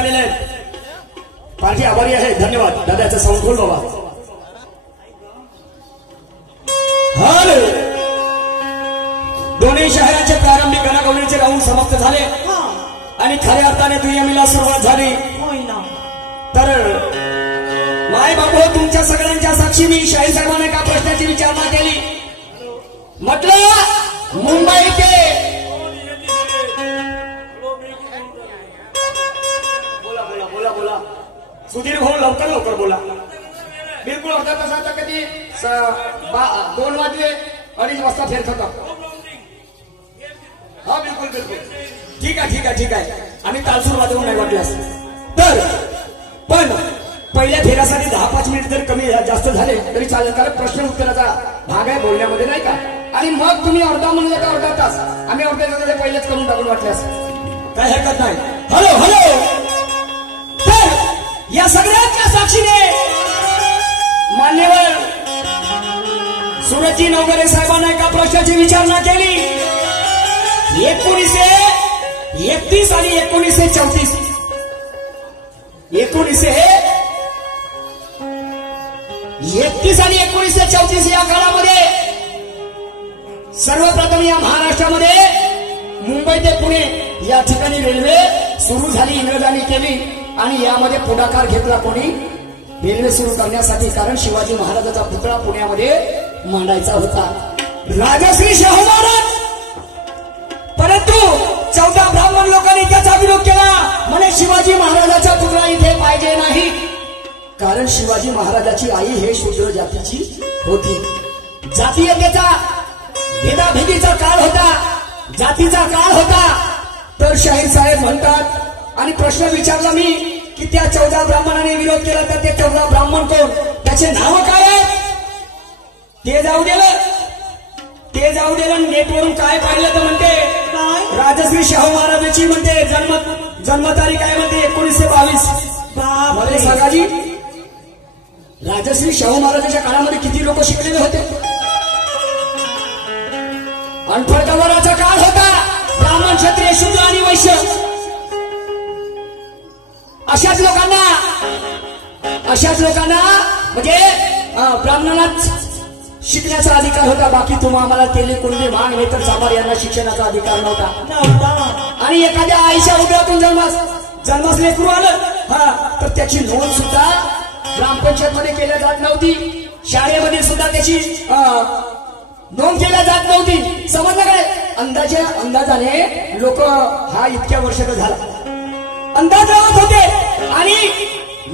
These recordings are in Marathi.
आलेले आहेत फारशी आभारी आहे. धन्यवाद दादाचा साऊंड खोल बाबा. हॅलो, दोन्ही शहरांचे प्रारंभिक गणागौरीचे राऊंड समाप्त झाले आणि खऱ्या अर्थाने दुय्यमीला सुरुवात झाली. तर माय बाबू, तुमच्या सगळ्यांच्या साक्षी मी शाहीर साहेबांना एका प्रश्नाची विचारणा केली. म्हटलं मुंबई के बोला बोला बोला बोला सुधीर भाऊ, लवकर लवकर बोला. बिलकुल अर्धा तासाचा कधी 2 वाजले 2:30 वाजता फेर होता. हा बिलकुल बिलकुल ठीक आहे ठीक आहे ठीक आहे. आम्ही तालसूर वाजवून नाही वाटल्यास तर, पण पहिल्या फेऱ्यासाठी 10-5 मिनिट जर कमी जास्त झाले तरी चालेल, कारण प्रश्न उत्तराचा भाग आहे बोलण्यामध्ये नाही का. आणि मग तुम्ही अर्धा म्हणलं का अर्धा तास, आम्ही अर्ध्या तासाचे पहिलेच करून टाकून वाटल्यास काय हरकत नाही. हॅलो हॅलो, तर या सगळ्यांच्या साक्षीने मान्यवर सुरजी नवगरे साहेबांना एका प्रश्नाची विचारणा केली. 1931 आणि 1934 1931 आणि 1934 या काळामध्ये सर्वप्रथम या महाराष्ट्रामध्ये मुंबई ते पुणे या ठिकाणी रेल्वे सुरू झाली, इंग्रजांनी केली. आणि यामध्ये पुढाकार घेतला कोणी? रेल्वे सुरू करण्यासाठी, कारण शिवाजी महाराजांचा पुतळा पुण्यामध्ये मांडायचा होता. राजश्री शाहू महाराज, परंतु 14 ब्राह्मण लोकांनी त्याचा विरोध केला. म्हणे शिवाजी महाराजांचा पुतळा इथे पाहिजे नाही, कारण शिवाजी महाराजाची आई हे शूद्र जातीची होती. जातीयतेचा भेदाभेदीचा काळ होता, जातीचा काळ होता. तर शाहीर साहेब म्हणतात, आणि प्रश्न विचारला मी की त्या 14 ब्राह्मणांनी विरोध केला, तर ते 14 ब्राह्मण कोण, त्याचे नाव काय आहे? ते जाऊ दिलं नेटवरून काय पाहिलं तर म्हणते राजश्री शाहू महाराजांची म्हणते जन्मतारीख काय म्हणते 1922. मध्ये सांगाजी, राजश्री शाहू महाराजांच्या काळामध्ये किती लोक शिकलेले होते? अनफळ गवाराचा काळ होता. ब्राह्मण, क्षत्रिय, शूद्र आणि वैश्य अशाच लोकांना म्हणजे ब्राह्मणांना शिकण्याचा अधिकार होता. बाकी तुम्हा आम्हाला तेली कुंडली मांग हे तर सामार यांना शिक्षणाचा अधिकार नव्हता. आणि एखाद्या आईच्या उदरातून जन्मास लेकरू आलं तर त्याची नोंद सुद्धा ग्रामपंचायत मध्ये केल्या जात नव्हती, शाळेमध्ये सुद्धा त्याची नोंद केल्या जात नव्हती. समजलं काय? अंदाजाने लोक हा इतक्या वर्षाचा झाला अंदाज लावत होते. आणि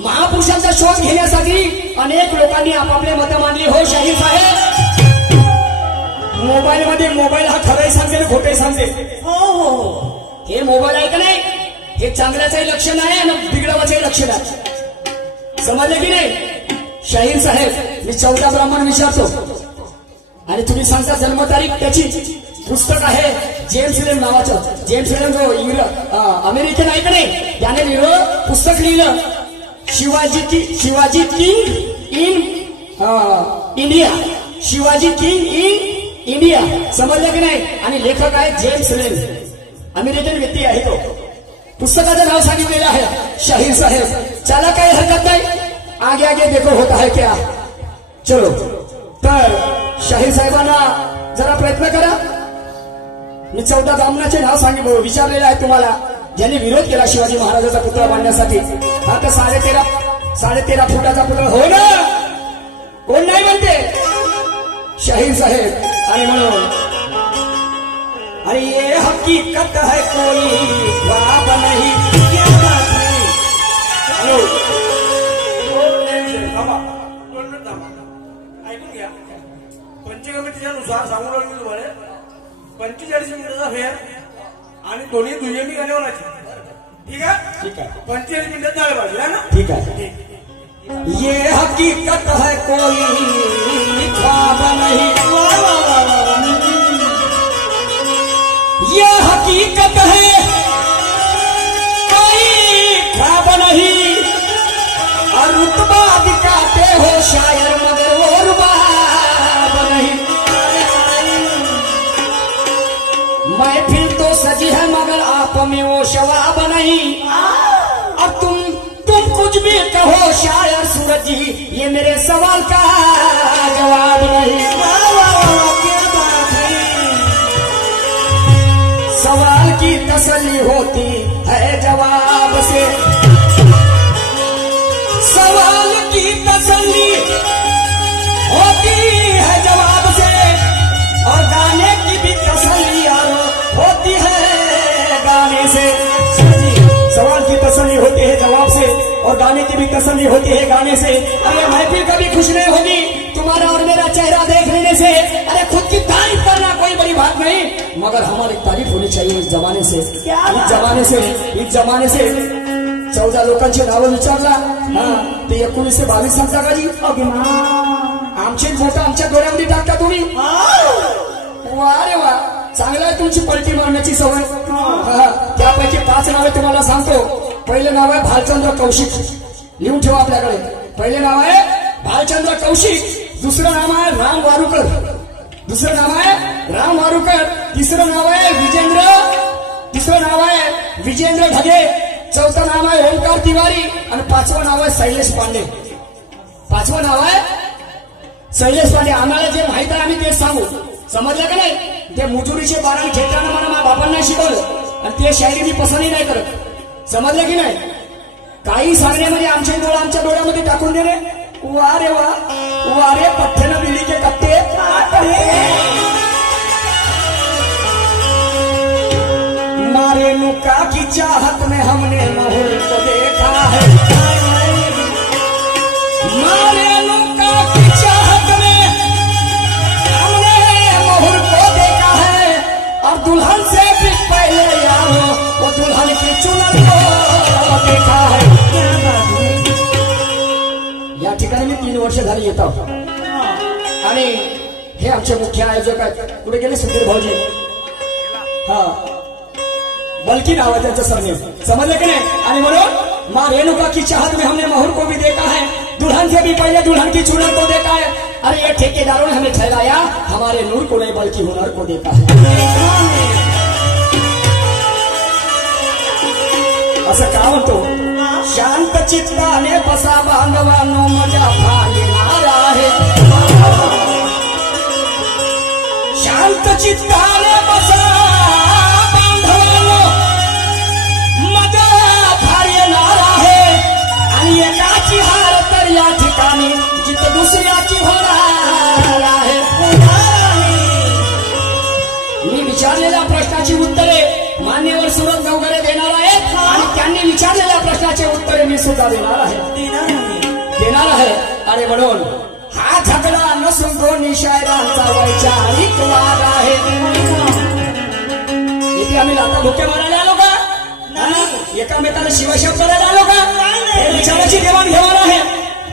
महापुरुषांचा शोध घेण्यासाठी अनेक लोकांनी आपापले मतं मांडली. हो शाहीर साहेब, मोबाईल हा खरंही सांगते ना खोटंही सांगते? हो, हे मोबाईल आहे का नाही, हे चांगल्याचंही लक्षण आहे आणि बिघडवाचंही लक्षण आहे. समजलं की नाही? शाहीर साहेब, मी 14 ब्राह्मण विचारतो आणि तुम्ही सांगता जन्मतारीख. त्याची पुस्तक आहे जेम्स लेन नावाचं. जेम्स लेन जो अमेरिकन आहे का नाही, त्याने पुस्तक लिहिलं Shivaji king in India. Shivaji king in India. समजलं की नाही? आणि लेखक आहे जेम्स लेन, अमेरिकन व्यक्ती आहे तो. पुस्तकाचं नाव सांगितलेलं आहे. शाहीर साहेब, चला काही हरकत नाही, आगे आगे देखो होता है क्या. चलो, तर शाहीर साहेबांना जरा प्रयत्न करा. मी 14 ब्राह्मणाचे नाव विचारलेलं आहे तुम्हाला, ज्यांनी विरोध केला शिवाजी महाराजांचा पुतळा बांधण्यासाठी. हा तर 13.5 फुटाचा पुतळा हो ना, कोण नाही म्हणते? शाहीर साहेब. आणि म्हणून अरे ये हकीकत है कोई ख्वाब नहीं. हॅलो, ऐकून घ्या. पंचकमिटीच्यानुसार सांगून राहिलो तुम्हाला 45 मिनिटाचा फेर आणि दोन्ही दुय्यमी गाणे होण्याची. ठीक आहे, ठीक आहे. 45 मिनिटात झालं पाहिजे ना. ठीक आहे. ये हकीकत है कोई ख्वाब नहीं. ये हकीकत है कोई ख्वाब नहीं. और रुतबा दिखाते हो शायर मगर वो रुबाब नहीं. महफिल तो सजी है मगर आप में वो शवाब नहीं. अब सजी ये मेरे सवाल का जवाब नहीं। क्या बात है। सवाल की तसल्ली होती है जवाब से, सवाल की तसल्ली होती है जवाब से, और गाने की भी तसल्ली यारो होती है गाने से। सवाल की तसल्ली होती है जवाब से, और गाने की भी तसल्ली होती है गाने से। अरे महफिल कभी खुश नहीं होगी तुम्हारा और मेरा चेहरा देख लेने से। अरे खुद की तारीफ करना कोई बड़ी बात नहीं, मगर हमारी तारीफ होनी चाहिए इस जमाने से। इस जमाने से 14 लोकांची नावं विचारला, ते 19 ते 22 सांगता का जी? आमचे फोटो आमच्या डोळ्यामध्ये टाकता तुम्ही? वा रे वा, चांगलं आहे तुमची पलटी मारण्याची सवय। त्यापैकी 5 नावे तुम्हाला सांगतो। पहिलं नाव आहे भालचंद्र कौशिक, लिहून ठेवा आपल्याकडे। पहिले नाव आहे भालचंद्र कौशिक, दुसरं नाव आहे राम वारुकर, तिसरं नाव आहे विजेंद्र ढगे, चौथं नाव आहे ओंकार तिवारी, आणि 5वं नाव आहे शैलेश पांडे। आम्हाला जे माहित आहे आम्ही तेच सांगू, समजलं का नाही? ते मुजुरीचे बाराण खेळताना मला माझ्या बाबांना शिकवलं, आणि ते शायरी मी पसंतही नाही करत, समजलं की नाही? काही सांगण्यामध्ये आमचे डोळा आमच्या डोळ्यामध्ये टाकून दे रे। वा रे पठ्ठन बिली के कट्टे। मारे नुका की चाहत में हमने महूर को देखा है, मारे नुका की चाहत में हमने महूर को देखा है, और दुल्हन से भी पहले यारो वो दुल्हन की चुनर को देखा है। या ठिकाणी मी 3 वर्ष झाली येतो, आणि हे आमचे मुख्य आयोजक आहेत, कुठे गेले? सुधीर भाऊजी, बल्कि नाव है त्यांचं सरनेम, समजलं की नाही? आणि म्हणून माँ रेणुका की चाहत में हमने महूर को भी देखा है, दुल्हन से भी पहले दुल्हन की चुनर को देखा है। अरे ये ठेकेदारों ने हमें ठहराया, हमारे नूर को नहीं बल्कि हुनर को देखा है। असं का म्हणतो? शांत चित्ताने बसा बांधवांनो मजा फाळणार आहे, शांत चित्ताने बसा बांधवांनो मजा फाळणार आहे, आणि एकाची हार तर या ठिकाणी जिथं दुसऱ्याची होणार आहे। मी विचारलेल्या प्रश्नाची उत्तरे मान्यवर सुरत गावकरे देणार आहेत, आणि त्यांनी विचारलेल्या प्रश्नाचे उत्तरे मी सुद्धा देणार आहे। अरे म्हणून हा झगडा नसून दोन्ही शायरांचा वैचारिक वाद आहे। इथे आम्ही लाता धोके मारायला आलो का? एकामेकाला शिवशब्द करायला आलो का? हे विचाराची देवाणघेवाण आहे,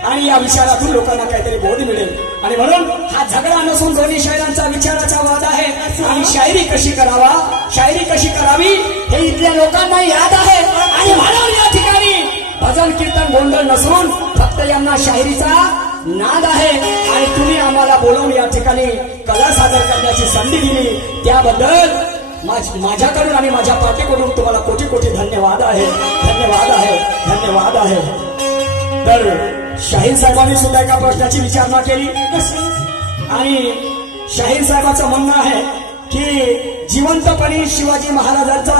आणि या विचारातून लोकांना काहीतरी बोध मिळेल। आणि म्हणून हा झगडा नसून दोन्ही शायरांचा विचाराचा वाद आहे, आणि शायरी कशी करावी हे इथल्या लोकांना याद आहे। आणि म्हणून या ठिकाणी भजन कीर्तन गोंधळ नसून फक्त यांना शायरीचा नाद आहे, आणि तुम्ही आम्हाला बोलवून या ठिकाणी कला सादर करण्याची संधी दिली, त्याबद्दल माझ्याकडून आणि माझ्या पार्टीकडून तुम्हाला कोटी कोटी धन्यवाद आहे। तर शाहीर साहेबांनी सुद्धा एका प्रश्नाची विचारणा केली, आणि शाहीर साहेबांचं म्हणणं आहे की जिवंतपणे शिवाजी महाराजांचा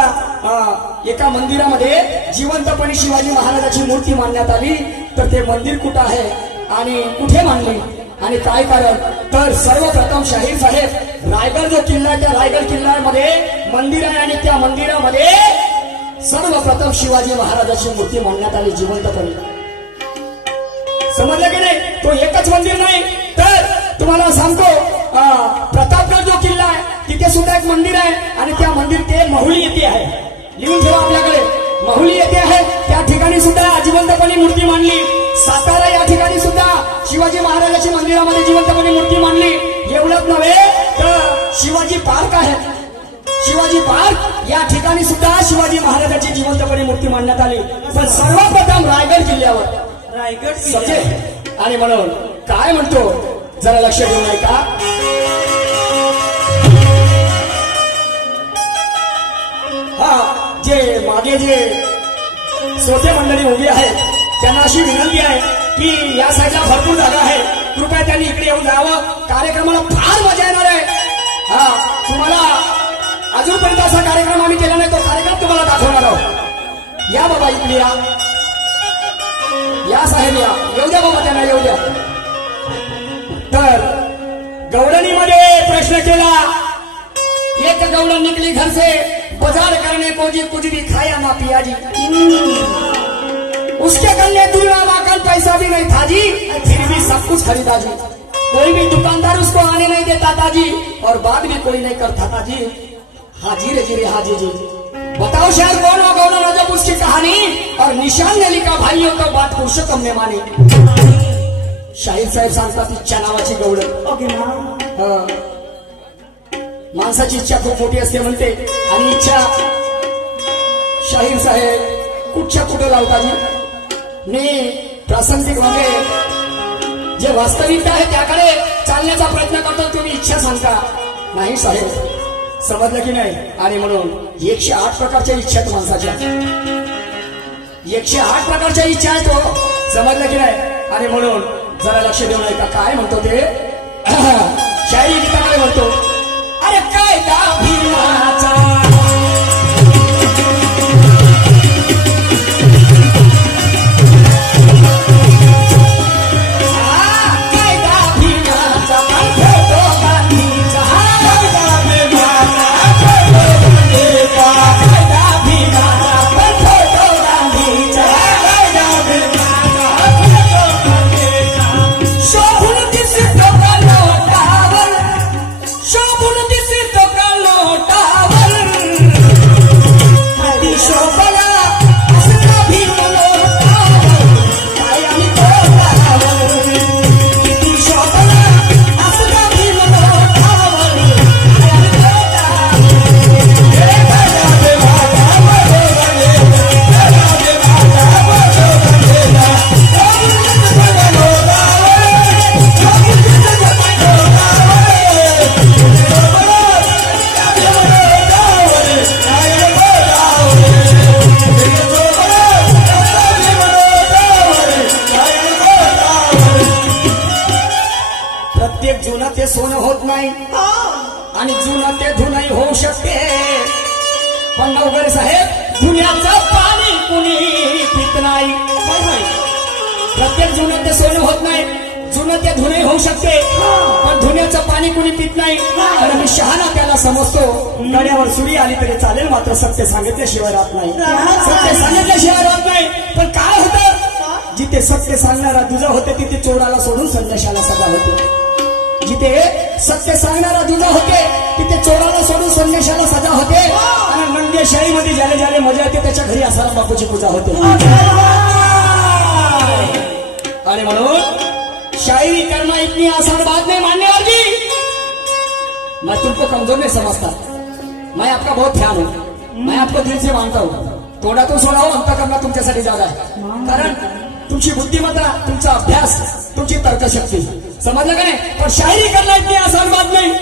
एका मंदिरामध्ये जिवंतपणे शिवाजी महाराजांची मूर्ती मांडण्यात आली, तर ते मंदिर कुठं आहे आणि कुठे मांडली आणि काय कारण? तर सर्वप्रथम शाहीर साहेब रायगड जो किल्ला आहे त्या रायगड किल्ल्यामध्ये मंदिर आहे, आणि त्या मंदिरामध्ये सर्वप्रथम शिवाजी महाराजांची मूर्ती मांडण्यात आली जिवंतपणे। समजलं की नाही? तो एकच मंदिर नाही, तर तुम्हाला सांगतो प्रतापगड जो किल्ला आहे तिथे सुद्धा एक मंदिर आहे, आणि त्या मंदिर ते माहुली येथे आहे, लिहून ठेवा आपल्याकडे, माहुली येथे आहे, त्या ठिकाणी सुद्धा जिवंतपणे मूर्ती मांडली। सातारा या ठिकाणी सुद्धा शिवाजी महाराजांच्या मंदिरामध्ये जिवंतपणे मूर्ती मांडली। एवढंच नव्हे तर शिवाजी पार्क आहे, शिवाजी पार्क या ठिकाणी सुद्धा शिवाजी महाराजांची जिवंतपणे मूर्ती मांडण्यात आली, पण सर्वप्रथम रायगड किल्ल्यावर समजे। आणि म्हणून काय म्हणतो जरा लक्ष देऊ नये का? जे मागे जे श्रोते मंडळी उभी आहेत त्यांना अशी विनंती आहे की या साईडला भरपूर जागा आहे, कृपया त्यांनी इकडे येऊन जावं. कार्यक्रमाला फार मजा येणार आहे. हा, तुम्हाला अजूनपर्यंत असा कार्यक्रम आम्ही केला नाही, तो कार्यक्रम तुम्हाला दाखवणार आहोत. या बाबा इकडे या, या साहेब या, येऊ द्या बाबा त्यांना, येऊ द्या. तर गवळणीमध्ये प्रश्न केला, एक गवळण निकली घर से बाजार करने को जी, कुछ भी खाया ना पिया जी, उसके गले दूल्हा माकन पैसा भी नहीं था जी, फिर भी सब कुछ खरीदा जी. कोई भी दुकानदार उसको आने नहीं देता था जी, और बात भी कोई नहीं करता था जी. हाजी रे जी रे हाजी जी. बताओ शायद कौन हो गौरव जब उसकी कहानी, और निशान ने लिखा भाइयों तो बात पुरुषोत्तम ने मानी. शाहीर साहेब सांगतात इच्छा नावाची गवळण. माणसाची इच्छा खूप मोठी असते म्हणते, आणि इच्छा शाहीर साहेब कुठच्या कुठं लावता जी. मी प्रासंगिक म्हणजे जे वास्तविकता आहे त्याकडे चालण्याचा प्रयत्न करतो, तुम्ही इच्छा सांगता नाही साहेब, समजलं की नाही. आणि म्हणून 108 प्रकारच्या इच्छा आहेत माणसाच्या, 108 प्रकारच्या इच्छा आहेत हो, समजलं की नाही. आणि म्हणून जरा लक्ष देऊन ऐका काय म्हणतो ते. शायरी गीता काय म्हणतो, अरे कायदा भीमाचा, सोनं होत नाही आणि जुनं ते धुनही होऊ शकते. पण नवघरे साहेब, धुण्याचं पाणी कुणी पित नाही. प्रत्येक जुनं ते सोनं होत नाही, जुनं ते धुनही होऊ शकते, पण धुण्याचं पाणी कुणी पित नाही. आणि मी शहाणा त्याला समजतो, गड्यावर सुरी आली तरी चालेल, मात्र सत्य सांगितल्याशिवाय राहत नाही, सत्य सांगितल्याशिवाय राहत नाही. पण काय होतं, जिथे सत्य सांगणारा दुजा होते तिथे चोराला सोडून संन्याशाला सजा होते. जिथे सत्य सांगणारा दुजा होते तिथे चोराला सोडून संन्याशाला सजा होते. आणि मंदिरशाहीमध्ये ज्याला ज्याला मजा येते त्याच्या घरी आसाराम बापूची पूजा होते. आणि म्हणून शायरी करना इतनी आसान बात नहीं मानने वाली. मैं तुमको कमजोर नहीं समझता, मैं आपका बहुत ध्यान हूं, मैं आपको दिल से मानता हूं. तोंडातून सोडावं, अंतःकरणात तुमच्यासाठी जागा आहे. कारण तुमची बुद्धिमत्ता, तुमचा अभ्यास, तुमची तर्कशक्ती, समझलं का नहीं. पर शायरी करना इतनी आसान बात नहीं,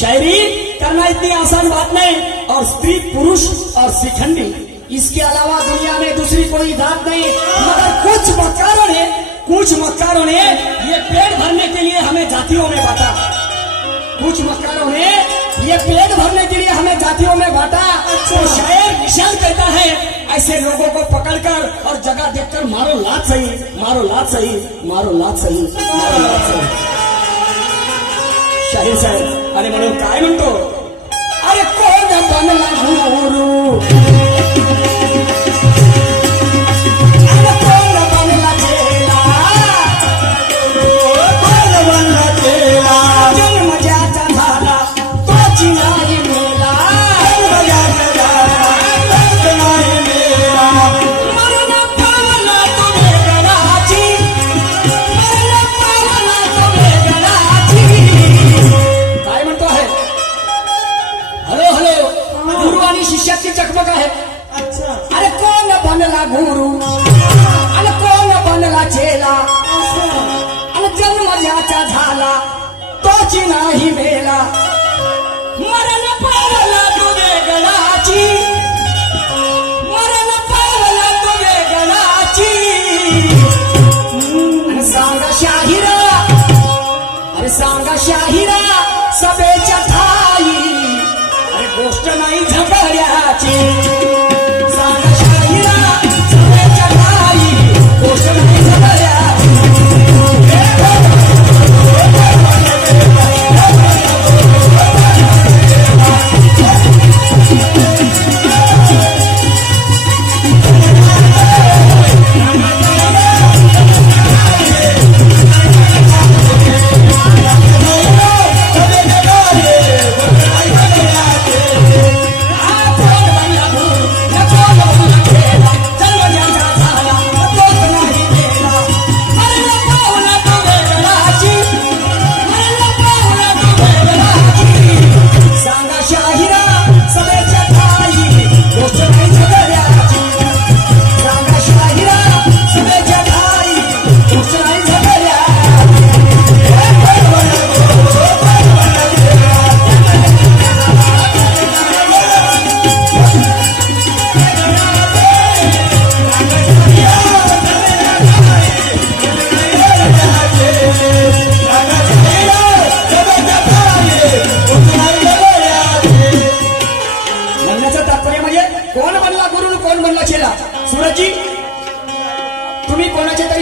शायरी करना इतनी आसान बात नहीं. और स्त्री पुरुष और शिखंडी, इसके अलावा दुनिया में दूसरी कोई जात नहीं. मगर कुछ मक्कारों ने ये पेट भरने के लिए हमें जातियों में बांटा. कुछ मक्कारों ने ये पेट भरने के लिए हमें जातियों में बांटा. तो शायर निशान कहता है, ऐसे लोगों को पकड़कर और जगह देखकर मारो लात सही, मारो लात सही, मारो लात सही, मारो लात सही. शाहीर साहेब, अरे म्हणून काय म्हणतो, अरे कोण बनला गुरु, अरे कोण बनला चेला, कोण बनला चेला, जन्म ज्याचा झाला तोची नाही मेला, जन्म ज्याचा झाला तोची नाही मेला. मरण पावला तो वेगळाची, मरण पावला तो वेगळाची. काय म्हणतो आहे, हॅलो हॅलो, गुरु आणि शिष्याची चकमक आहे. अरे कोण बनला गुरु, अरे कोण बनला चेला, अरे जन्म ज्याचा झाला तोची नाही मेला. मरण पावला तो वेगळाची, मरण पावला तो वेगळाची.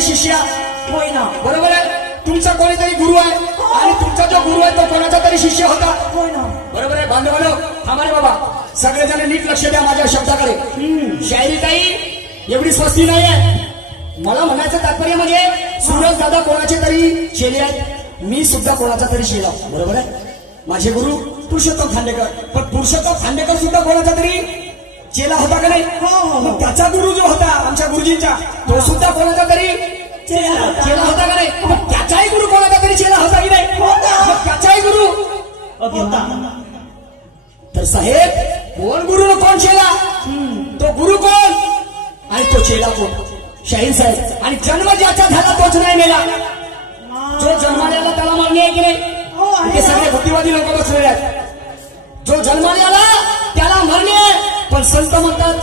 शिष्य होय ना. बरोबर आहे. तुमचा कोणीतरी गुरु आहे आणि तुमचा जो गुरु आहे तो कोणाचा तरी शिष्य होता. होय ना. बरोबर आहे. बांधवानो थांबा रे बाबा, सगळेजण नीट लक्ष द्या माझ्या शब्दाकडे. शायरी काही एवढी स्वस्ती नाही आहे. मला म्हणायचं तात्पर्य म्हणजे सूरज दादा कोणाचे तरी चेले आहेत, मी सुद्धा कोणाचा तरी चेला. बरोबर आहे. माझे गुरु पुरुषोत्तम खांडेकर, पण पुरुषोत्तम खांडेकर सुद्धा कोणाचा तरी चेला होता का नाही. मग त्याचा गुरु जो होता आमच्या गुरुजींचा तो सुद्धा कोणाचा तरी चेला होता का नाही. मग त्याचाही गुरु कोणाचा तरी चेला होता की नाही. मग त्याचाही गुरु होता. तर साहेब कोण गुरु न कोण चेला, तो गुरु कोण आणि तो चेला कोण. शाहीर साहेब. आणि जन्म ज्याचा झाला तोच नाही मेला. जो जन्माला त्याला मान्य आहे की नाही. हे सगळे भक्तिवादी लोक बसलेले आहेत. जो जन्माला आला त्याला मरणे आहे, पण संत म्हणतात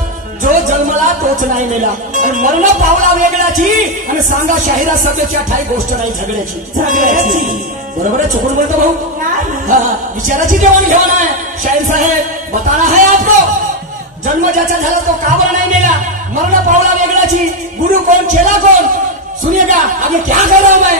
जो जन्मला तोच नाही मेला. आणि मरण पावला वेगळ्याची आणि सांगा शाहिरा सभेच्या ठाई गोष्ट नाही झगड्याची. बरोबर आहे. चुकून बोलतो भाऊ. विचाराची जेवण घेऊन आहे. शाहीर साहेब बताना है आपको, जन्म ज्याचा झाला तो का बरं नाही मेला, मरण पावला वेगळ्याची. गुरु कोण चेला कोण सुनिएगा. आगे क्या कर रहा हूं मैं.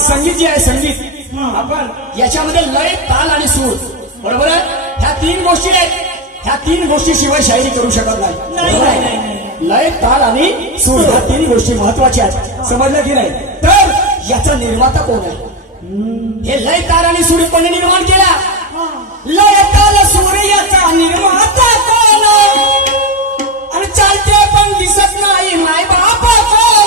संगीत जे आहे संगीत आपण याच्यामध्ये लय ताल आणि सूर. बरोबर आहे. ह्या तीन गोष्टी आहेत. ह्या तीन गोष्टी शिवाय शायरी करू शकत नाही. लय ताल आणि सूर ह्या तीन गोष्टी महत्वाच्या आहेत. समजलं की नाही. तर याचा निर्माता कोण आहे. हे लय ताल आणि सूर कोणी निर्माण केला. लय ताल सूर याचा निर्माता कोण आणि चालते पण दिसत नाही माय बाप कोण.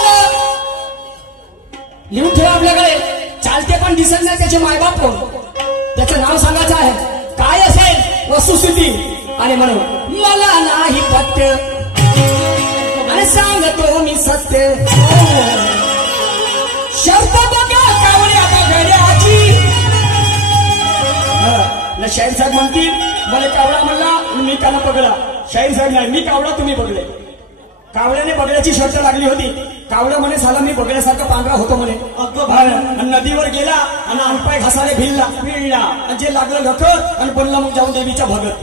लिहून ठेवा आपल्याकडे. चालते पण दिसत नाही त्याचे मायबाप कोण, त्याचं नाव सांगायचं आहे. काय असेल वस्तुस्थिती आणि म्हणून मला नाही पत्य आणि सांगतो मी सत्य. शर्त बघा कावड्या बघड्याची. शाहीर साहेब म्हणतील मला कावडा म्हणला मी काना पगडा. शाहीर साहेब नाही, मी कावडा तुम्ही बघले. कावड्याने बगड्याची शर्त लागली होती. कावडा म्हणे साला मी बगड्यासारखा पांढरा होतो म्हणे. नदीवर गेला आणि अंगपाय घासाले भिडला जे लागलं लखर आणि बोलला मग जाऊन देवीच्या भगत.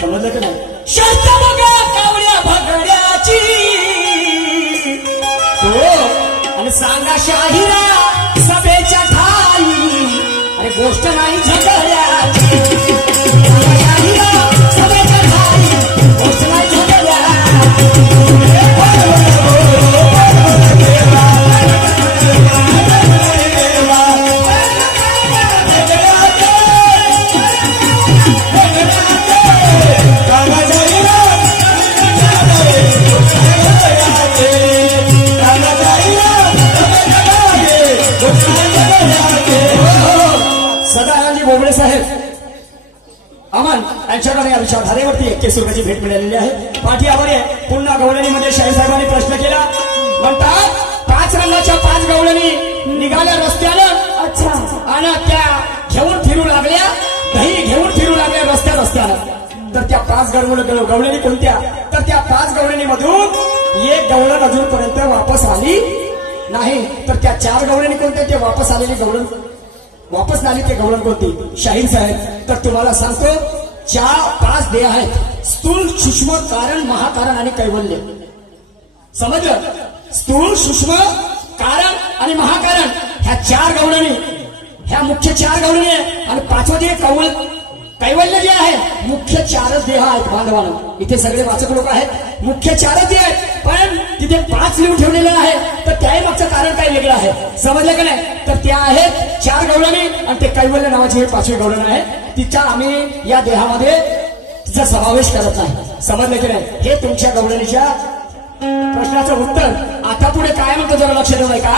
समजलं की नाही. शर्त बघा कावड्या बगड्याची आणि सांगा शाहिरा सभेच्या ठाई. अरे गोष्ट नाही झगड्याची. सभेच्या ठाई गोष्ट नाही झगड्या. सदानंदजी बोबडे साहेब अमन यांच्याकडे या विचारधारेवरती 21 रुपयाची भेट मिळालेली आहे. पाठी आभारी आहे. पुन्हा गवळणीमध्ये शाहीर साहेबांनी प्रश्न केला. म्हणतात 5 रंगाच्या 5 गवळणी निघाल्या रस्त्यानं. अच्छा. आणि त्या घेऊन फिरू लागल्या, दही घेऊन फिरू लागल्या रस्त्यानं. तर त्या 5 गवळणी कोणत्या. तर त्या 5 गवळणीमधून एक गवळण अजूनपर्यंत वापस आली नाही. तर त्या 4 गवळणी कोणत्या, ते वापस आलेली गवळण वापस आली ते गवळण कोणती. शाहीर साहेब तर तुम्हाला सांगतो 5 देह आहेत. स्थूल सूक्ष्म कारण महाकारण आणि कैवल्य. समजलं. स्थूल सूक्ष्म कारण आणि महाकारण ह्या 4 गवळणी, ह्या मुख्य 4 गवळणी आहे. आणि 5वं जे कैवल्य जे आहे, मुख्य 4च देह आहेत बांधवानं. इथे सगळे वाचक लोक आहेत, मुख्य 4च देह आहेत, पण तिथे 5 लिहून ठेवलेलं आहे. तर त्याही मागचं कारण काही वेगळं आहे. समजलं का नाही? तर त्या आहेत 4 गवळणी आणि ते कैवल्य नावाची 5वी गवळण आहे. तिचा आम्ही या देहामध्ये तिचा समावेश करत नाही. समजलं की नाही? हे तुमच्या गवळणीच्या प्रश्नाचं उत्तर. आता पुढे काय म्हणतो जरा लक्ष देऊ नये का?